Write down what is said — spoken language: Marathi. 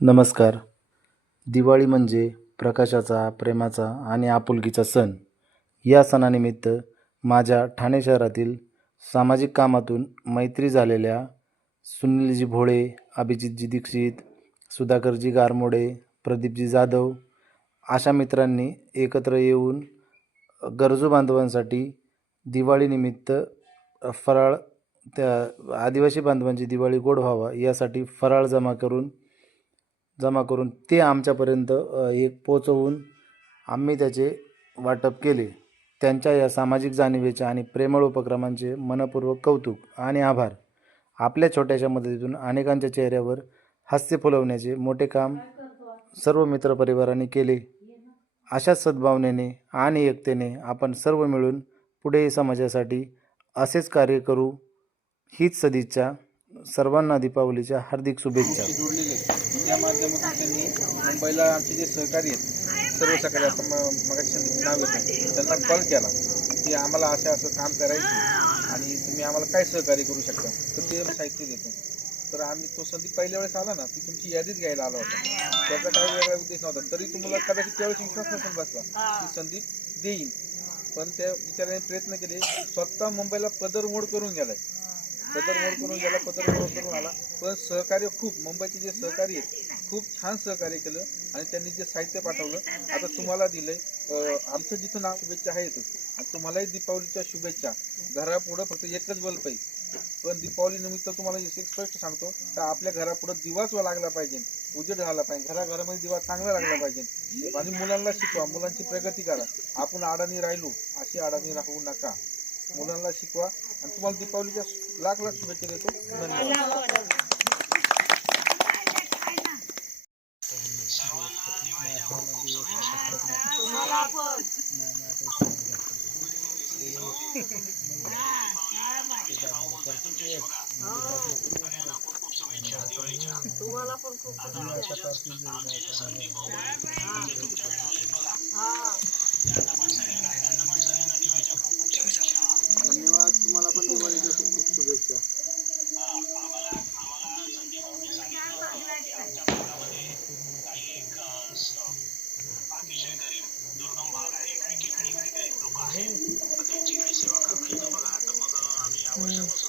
नमस्कार. दिवाळी म्हणजे प्रकाशाचा, प्रेमाचा आणि आपुलकीचा सण. या सणानिमित्त माझ्या ठाणे शहरातील सामाजिक कामातून मैत्री झालेल्या सुनीलजी भोळे, अभिजितजी दीक्षित, सुधाकरजी गारमोडे, प्रदीपजी जाधव अशा मित्रांनी एकत्र येऊन गरजू बांधवांसाठी दिवाळीनिमित्त फराळ, त्या आदिवासी बांधवांची दिवाळी गोड व्हावा यासाठी फराळ जमा करून ते आमच्यापर्यंत एक पोचवून आम्ही त्याचे वाटप केले. त्यांच्या या सामाजिक जाणिवेचे आणि प्रेमळ उपक्रमांचे मनपूर्वक कौतुक आणि आभार. आपल्या छोट्याशा मदतीतून अनेकांच्या चेहऱ्यावर हास्य फुलवण्याचे मोठे काम सर्व मित्रपरिवारांनी केले. अशाच सद्भावनेने आणि एकतेने आपण सर्व मिळून पुढे समाजासाठी असेच कार्य करू, हीच सदिच्छा. सर्वांना दीपावलीच्या हार्दिक शुभेच्छा. त्या माध्यमातून त्यांनी मुंबईला आमचे जे सहकारी आहेत सर्व सकाळी आता मगाशी नाव येतं त्यांना कॉल केला की आम्हाला असं काम करायचं आणि तुम्ही आम्हाला काय सहकार्य करू शकता, तर ते साहित्य देतो. तर आम्ही तो संदीप पहिल्या वेळेस आला ना ती तुमची यादीच घ्यायला आला होता. त्याचा काही वेगळा उद्देश नव्हता, तरी तुम्हाला कदाचित त्यावेळेस विश्वास नसेल बसला की संदीप देईन. पण त्या विचाराने प्रयत्न केले. स्वतः मुंबईला पदरमोड करून गेलाय, पदरमोड करून आला. पण सहकार्य खूप, मुंबईचे जे सहकारी आहेत खूप छान सहकार्य केलं आणि त्यांनी जे साहित्य पाठवलं आता तुम्हाला दिलंय. आमचं जिथं नाव शुभेच्छा आहेतच आणि तुम्हालाही दीपावलीच्या शुभेच्छा. घरापुढं फक्त एकच बल्ब आहे, पण दीपावली निमित्त तुम्हाला एक स्पष्ट सांगतो तर आपल्या घरापुढं दिवाच लागला पाहिजे, उजेड झाला पाहिजे, घराघरामध्ये दिवा चांगला लागला पाहिजे. आणि मुलांना शिकवा, मुलांची प्रगती करा. आपण अडाणी राहिलो अशी अडाणी राहू नका, मुलांना शिकवा. आणि तुम्हाला दीपावलीच्या लाख शुभेच्छा देतो. धन्यवाद. तुम्हाला पण खूप धन्यवाद. तुम्हाला पण दिवाळीच्या खूप खूप शुभेच्छा. अतिशय गरीब दुर्गम भाग आहे, काही ठिकाणी काही लोक आहेत, त्यांची काही सेवा करता येतं बघा. तर मग आम्ही या वर्षापासून